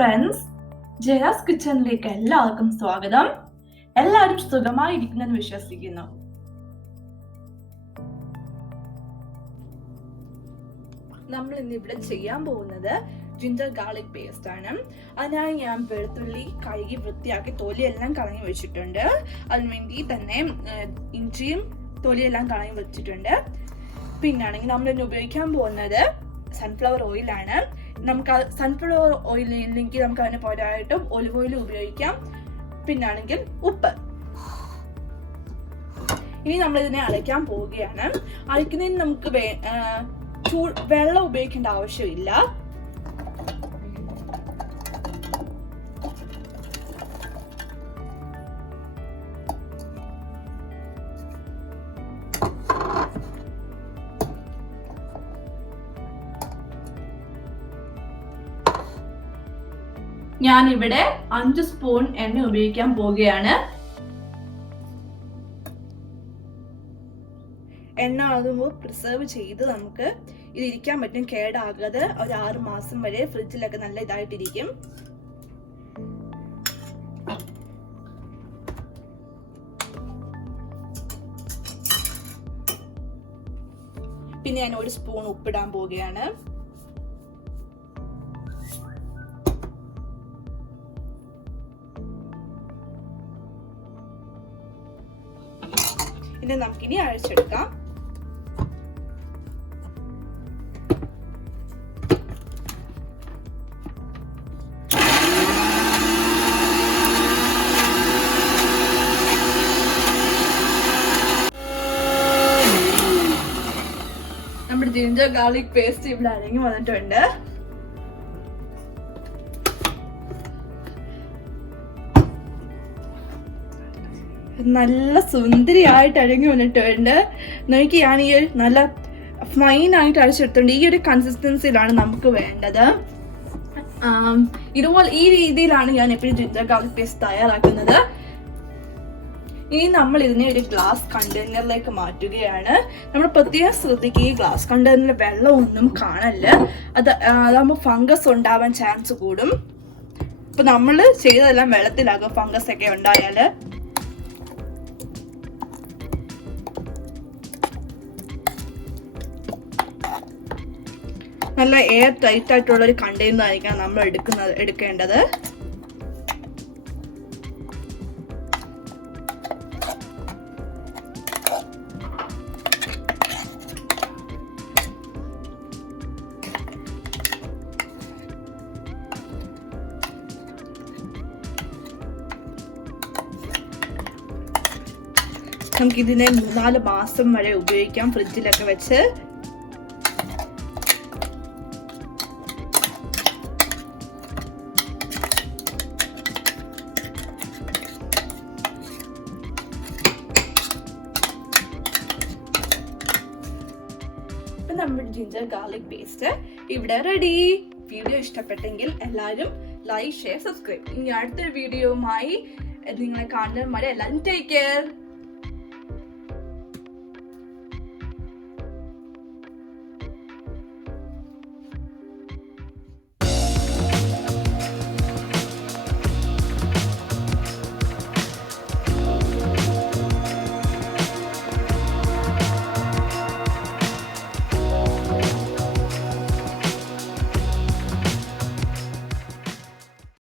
Friends, Jaya's കിച്ചണിലേക്ക് എല്ലാവർക്കും സ്വാഗതം. എല്ലാവരും സുഖമായിരിക്കുന്നെന്ന് വിശ്വസിക്കുന്നു. നമ്മൾ ഇന്ന് ഇവിടെ ചെയ്യാൻ പോകുന്നത് ജിഞ്ചർ ഗാർലിക് പേസ്റ്റ് ആണ്. അതിനായി ഞാൻ വെളുത്തുള്ളി കഴുകി വൃത്തിയാക്കി തൊലിയെല്ലാം കളഞ്ഞു വെച്ചിട്ടുണ്ട്. അതിനുവേണ്ടി തന്നെ ഇഞ്ചിയും തൊലിയെല്ലാം കളഞ്ഞു വെച്ചിട്ടുണ്ട്. പിന്നാണെങ്കിൽ നമ്മൾ ഇന്ന് ഉപയോഗിക്കാൻ പോകുന്നത് സൺഫ്ലവർ ഓയിലാണ്. നമുക്ക് സൺഫ്ലവർ ഓയിൽ ഇല്ലെങ്കിൽ നമുക്ക് അതിന് പോരായിട്ടും ഒലിവ് ഓയിൽ ഉപയോഗിക്കാം. പിന്നാണെങ്കിൽ ഉപ്പ്. ഇനി നമ്മൾ ഇതിനെ അരയ്ക്കാൻ പോവുകയാണ്. അരയ്ക്കുന്നതിന് നമുക്ക് വെള്ളം ഉപയോഗിക്കേണ്ട ആവശ്യമില്ല. ഞാൻ ഇവിടെ 5 സ്പൂൺ എണ്ണ ഉപയോഗിക്കാൻ പോവുകയാണ്. എണ്ണ ആകുമ്പോൾ പ്രിസർവ് ചെയ്ത് നമുക്ക് ഇത് ഇരിക്കാൻ പറ്റും, കേടാകാതെ ഒരു 6 മാസം വരെ ഫ്രിഡ്ജിലൊക്കെ നല്ല ഇതായിട്ടിരിക്കും. പിന്നെ ഞാൻ 1 സ്പൂൺ ഉപ്പിടാൻ പോവുകയാണ്. ഇത് നമുക്കിനി അരച്ചെടുക്കാം. നമ്മുടെ ജിഞ്ചർ ഗാർലിക് പേസ്റ്റ് ഇവിടെ അരങ്ങി വന്നിട്ടുണ്ട്. നല്ല സുന്ദരിയായിട്ട് അരങ്ങി വന്നിട്ടുണ്ട്. നോക്കി, ഞാൻ ഈ നല്ല ഫൈനായിട്ട് അരച്ചെടുത്തിട്ടുണ്ട്. ഈ ഒരു കൺസിസ്റ്റൻസിയിലാണ് നമുക്ക് വേണ്ടത്. ഇതുപോലെ ഈ രീതിയിലാണ് ഞാൻ എപ്പോഴും ജിഞ്ചർ ഗാർലിക് പേസ്റ്റ് തയ്യാറാക്കുന്നത്. ഇനി നമ്മൾ ഇതിനെ ഒരു ഗ്ലാസ് കണ്ടെയ്നറിലേക്ക് മാറ്റുകയാണ്. നമ്മൾ പ്രത്യേകം ശ്രദ്ധിക്കുക, ഈ ഗ്ലാസ് കണ്ടെയ്നറിൽ വെള്ളമൊന്നും കാണല്ല. അതാകുമ്പോൾ ഫംഗസ് ഉണ്ടാവാൻ ചാൻസ് കൂടും. ഇപ്പൊ നമ്മൾ ചെയ്തതെല്ലാം വെള്ളത്തിലാകും ഫംഗസ് ഒക്കെ ഉണ്ടായാല്. നല്ല എയർ ടൈറ്റ് ആയിട്ടുള്ള ഒരു കണ്ടെയ്നർ ആയിരിക്കണം നമ്മൾ എടുക്കേണ്ടത്. നമുക്കിതിനെ 3-4 മാസം വരെ ഉപയോഗിക്കാം ഫ്രിഡ്ജിലൊക്കെ വെച്ച്. നമ്മുടെ ജിഞ്ചർ ഗാർലിക് പേസ്റ്റ് ഇവിടെ റെഡി. വീഡിയോ ഇഷ്ടപ്പെട്ടെങ്കിൽ എല്ലാവരും ലൈക്ക്, ഷെയർ, സബ്സ്ക്രൈബ്. ഇനി അടുത്തൊരു വീഡിയോയുമായി നിങ്ങളെ കാണുന്നവരെ എല്ലാവരും ടേക്ക് കെയർ.